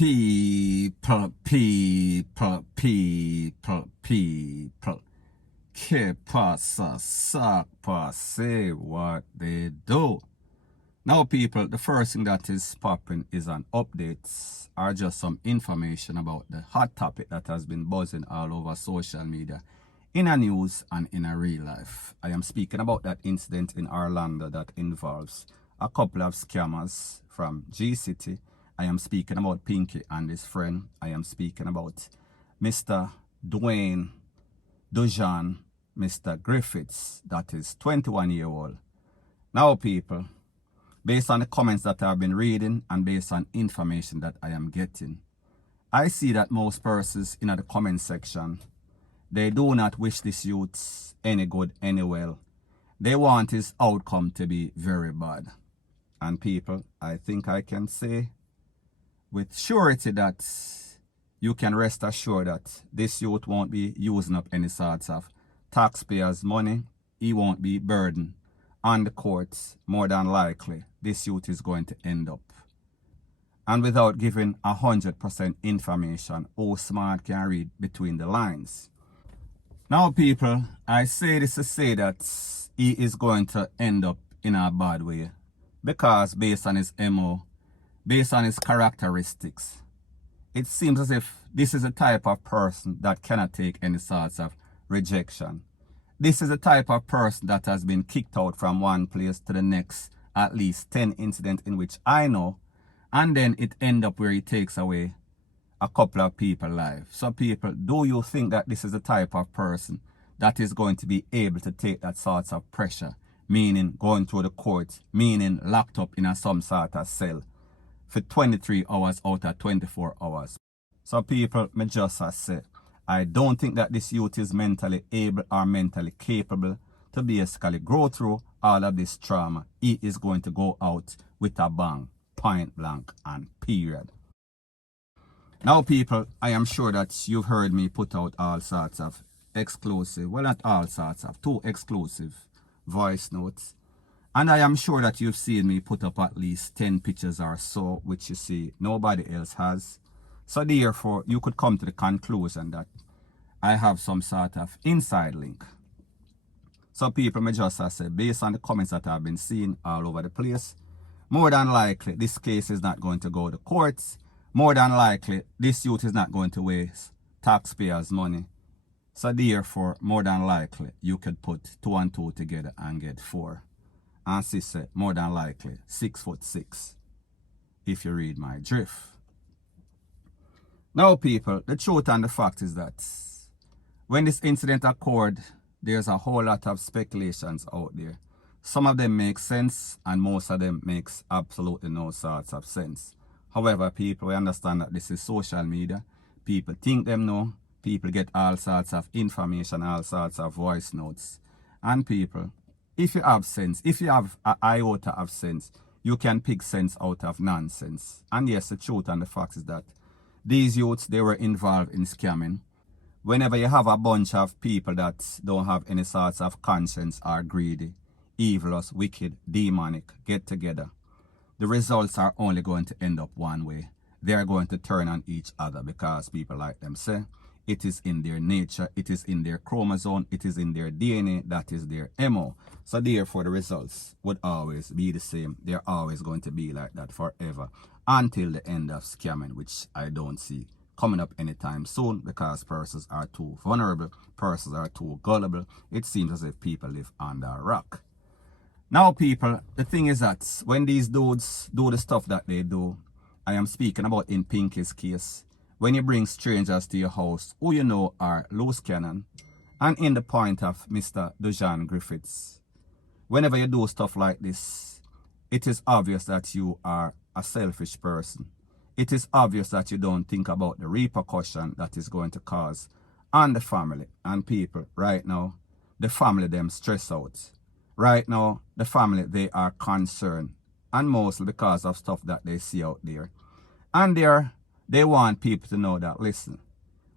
People. Que pasa, sac passe, what they do. Now, people, the first thing that is popping is an update or just some information about the hot topic that has been buzzing all over social media, in a news and in a real life. I am speaking about that incident in Orlando that involves a couple of scammers from G-City. I am speaking about Pinky and his friend. I am speaking about Mr. Dwayne Dujan, Mr. Griffiths, that is 21-year-old. Now, people, based on the comments that I've been reading and based on information that I am getting, I see that most persons in the comment section, they do not wish this youth any good, any well. They want his outcome to be very bad. And people, I think I can say with surety that you can rest assured that this youth won't be using up any sorts of taxpayers' money. He won't be burdened on the courts. More than likely, this youth is going to end up. And without giving 100% information, how smart can read between the lines. Now, people, I say this to say that he is going to end up in a bad way. Because based on his MO, based on his characteristics, it seems as if this is a type of person that cannot take any sorts of rejection. This is a type of person that has been kicked out from one place to the next, at least 10 incidents in which I know, and then it ends up where he takes away a couple of people's lives. So people, do you think that this is the type of person that is going to be able to take that sort of pressure, meaning going through the court, meaning locked up in some sort of cell for 23 hours out of 24 hours? So people, me just say, I don't think that this youth is mentally able or mentally capable to basically grow through all of this trauma. He is going to go out with a bang, point blank and period. Now, people, I am sure that you've heard me put out all sorts of exclusive, well, not all sorts of, 2 exclusive voice notes. And I am sure that you've seen me put up at least 10 pictures or so, which you see nobody else has. So therefore, you could come to the conclusion that I have some sort of inside link. So people, may just say, based on the comments that I've been seeing all over the place, more than likely, this case is not going to go to courts. More than likely, this youth is not going to waste taxpayers' money. So therefore, more than likely, you could put 2 and 2 together and get 4. And sister, more than likely, 6'6", if you read my drift. Now, people, the truth and the fact is that when this incident occurred, there's a whole lot of speculations out there. Some of them make sense, and most of them makes absolutely no sorts of sense. However, people, we understand that this is social media. People think them know. People get all sorts of information, all sorts of voice notes. And people, if you have sense, if you have an iota of sense, you can pick sense out of nonsense. And yes, the truth and the fact is that these youths, they were involved in scamming. Whenever you have a bunch of people that don't have any sorts of conscience or greedy, evilous, wicked, demonic, get together, the results are only going to end up one way. They're going to turn on each other because people like them say, it is in their nature, it is in their chromosome, it is in their DNA, that is their MO. So therefore the results would always be the same. They're always going to be like that forever until the end of scamming, which I don't see coming up anytime soon because persons are too vulnerable, persons are too gullible. It seems as if people live under a rock. Now, people, the thing is that when these dudes do the stuff that they do, I am speaking about in Pinky's case, when you bring strangers to your house who you know are loose cannon, and in the point of Mr. Dujan Griffiths, whenever you do stuff like this, it is obvious that you are a selfish person. It is obvious that you don't think about the repercussion that is going to cause on the family. And people, right now, the family them stress out. Right now, the family, they are concerned. And mostly because of stuff that they see out there. And they want people to know that, listen,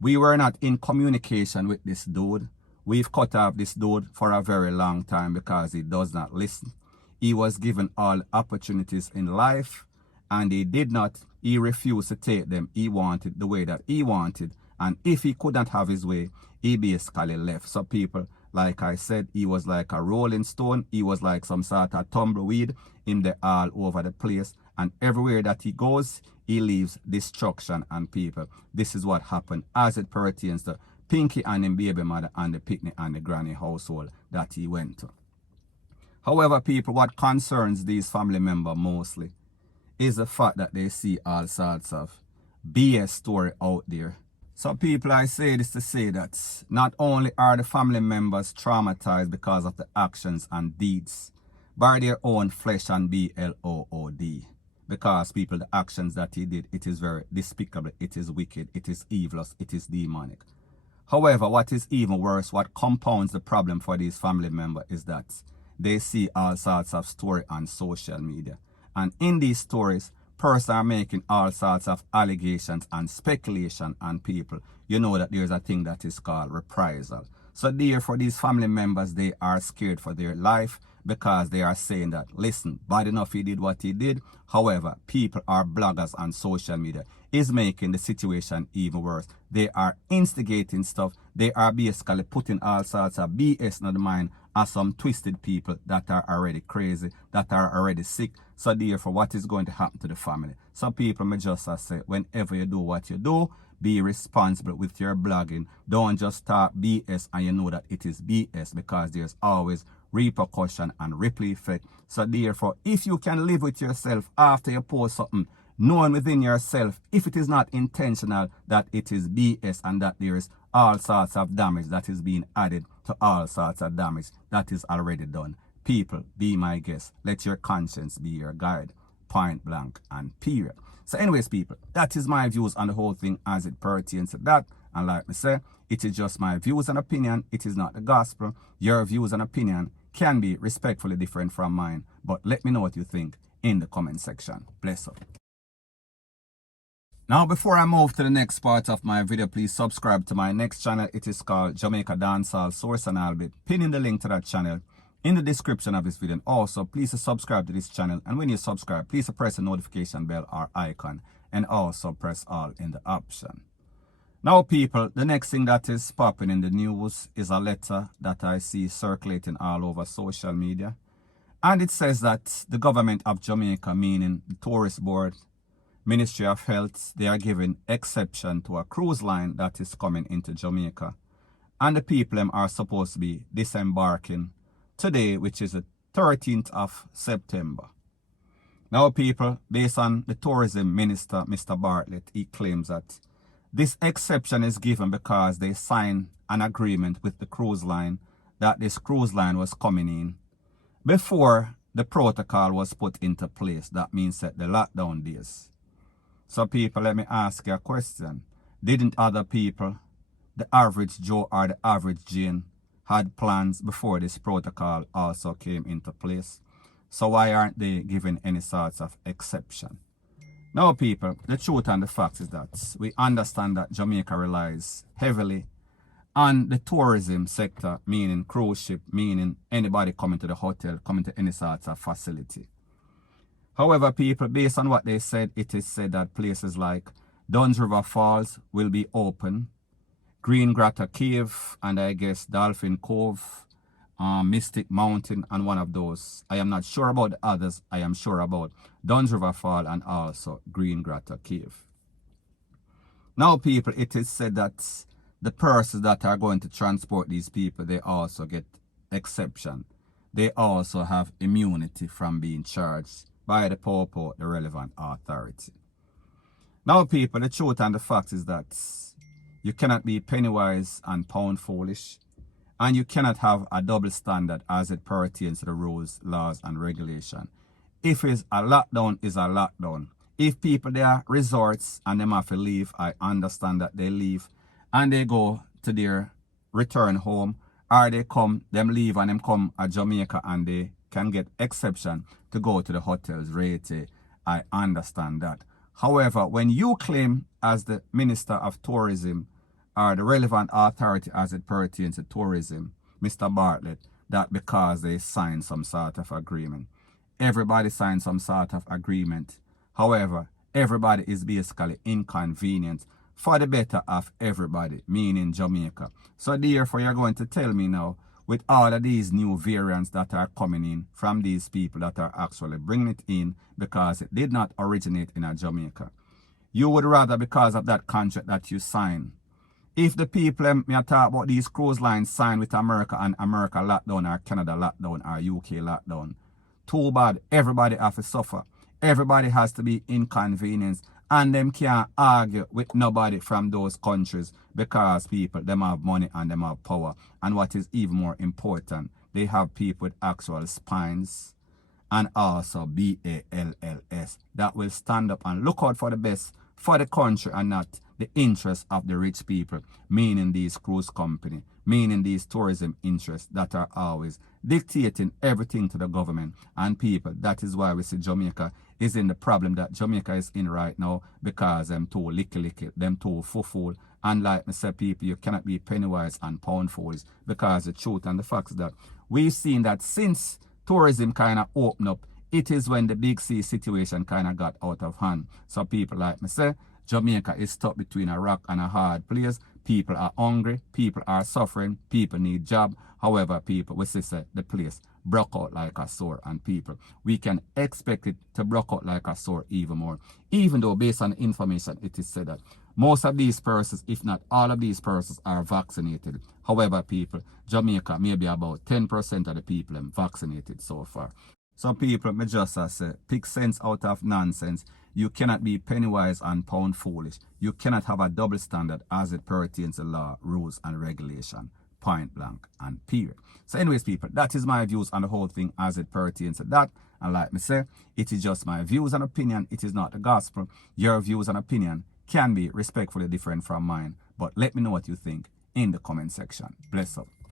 we were not in communication with this dude. We've cut off this dude for a very long time because he does not listen. He was given all opportunities in life and they did not, he refused to take them. He wanted the way that he wanted. And if he could not have his way, he basically left. So people, like I said, he was like a rolling stone. He was like some sort of tumbleweed in the all over the place. And everywhere that he goes, he leaves destruction and people. This is what happened as it pertains to Pinky and him baby mother and the picnic and the granny household that he went to. However, people, what concerns these family members mostly is the fact that they see all sorts of BS story out there. So people, I say this to say that not only are the family members traumatized because of the actions and deeds by their own flesh and blood, because people, the actions that he did, it is very despicable, it is wicked, it is evil, it is demonic. However, what is even worse, what compounds the problem for these family members is that they see all sorts of story on social media. And in these stories, persons are making all sorts of allegations and speculation on people. You know that there's a thing that is called reprisal. So therefore, these family members, they are scared for their life because they are saying that, listen, bad enough he did what he did. However, people are bloggers on social media is making the situation even worse. They are instigating stuff. They are basically putting all sorts of BS in the mind of some twisted people that are already crazy, that are already sick. So therefore, what is going to happen to the family? Some people may just say, whenever you do what you do, be responsible with your blogging. Don't just talk BS and you know that it is BS, because there's always repercussion and ripple effect. So therefore, if you can live with yourself after you post something, knowing within yourself, if it is not intentional, that it is BS and that there is all sorts of damage that is being added to all sorts of damage that is already done. People, be my guest. Let your conscience be your guide. Point blank and period. So anyways, people, that is my views on the whole thing as it pertains to that. And like I say, it is just my views and opinion. It is not the gospel. Your views and opinion can be respectfully different from mine. But let me know what you think in the comment section. Bless up. Now, before I move to the next part of my video, please subscribe to my next channel. It is called Jamaica Dancehall Source, and I'll be pinning the link to that channel in the description of this video. And also, please subscribe to this channel. And when you subscribe, please press the notification bell or icon, and also press all in the option. Now, people, the next thing that is popping in the news is a letter that I see circulating all over social media. And it says that the government of Jamaica, meaning the Tourist Board, Ministry of Health, they are giving exception to a cruise line that is coming into Jamaica. And the people are supposed to be disembarking today, which is the 13th of September. Now, people, based on the tourism minister, Mr. Bartlett, he claims that this exception is given because they signed an agreement with the cruise line that this cruise line was coming in before the protocol was put into place. That means that the lockdown days. So people, let me ask you a question. Didn't other people, the average Joe or the average Jane, had plans before this protocol also came into place? So why aren't they given any sorts of exception? Now, people, the truth and the fact is that we understand that Jamaica relies heavily on the tourism sector, meaning cruise ship, meaning anybody coming to the hotel, coming to any sorts of facility. However, people, based on what they said, it is said that places like Duns River Falls will be open, Green Grotto Cave, and I guess Dolphin Cove, Mystic Mountain, and one of those. I am not sure about the others. I am sure about Duns River Fall and also Green Grotto Cave. Now, people, it is said that the persons that are going to transport these people, they also get exception. They also have immunity from being charged by the Popo, the relevant authority. Now, people, the truth and the fact is that you cannot be penny wise and pound foolish, and you cannot have a double standard as it pertains to the rules, laws, and regulation. If it's a lockdown, is a lockdown. If people there resorts and them have to leave, I understand that they leave and they go to their return home, or they come, them leave and them come at Jamaica and they can get exception to go to the hotels rate. I understand that. However, when you claim as the Minister of Tourism or the relevant authority as it pertains to tourism, Mr. Bartlett, that because they signed some sort of agreement. Everybody signed some sort of agreement. However, everybody is basically inconvenienced for the better of everybody, meaning Jamaica. So therefore, you're going to tell me now, with all of these new variants that are coming in from these people that are actually bringing it in because it did not originate in Jamaica, you would rather, because of that contract that you sign, if the people me talk about these cruise lines sign with America and America lockdown or Canada lockdown or UK lockdown, too bad, everybody have to suffer. Everybody has to be inconvenienced, and them can't argue with nobody from those countries because people, them have money and them have power. And what is even more important, they have people with actual spines and also BALLS that will stand up and look out for the best for the country and not the interests of the rich people, meaning these cruise company, meaning these tourism interests that are always dictating everything to the government and people. That is why we see Jamaica is in the problem that Jamaica is in right now, because them too licky, them too full. And like I said, people, you cannot be penny wise and pound foolish, because the truth and the facts that we've seen that since tourism kind of opened up, it is when the Big C situation kind of got out of hand. So people like me say, Jamaica is stuck between a rock and a hard place. People are hungry, people are suffering, people need job. However, people, we see the place broke out like a sore, and people, we can expect it to broke out like a sore even more. Even though based on information, it is said that most of these persons, if not all of these persons, are vaccinated. However, people, Jamaica maybe about 10% of the people are vaccinated so far. So people, me just say, pick sense out of nonsense. You cannot be penny wise and pound foolish. You cannot have a double standard as it pertains to law, rules, and regulation. Point blank and period. So anyways, people, that is my views on the whole thing as it pertains to that. And like me say, it is just my views and opinion. It is not the gospel. Your views and opinion can be respectfully different from mine. But let me know what you think in the comment section. Bless up.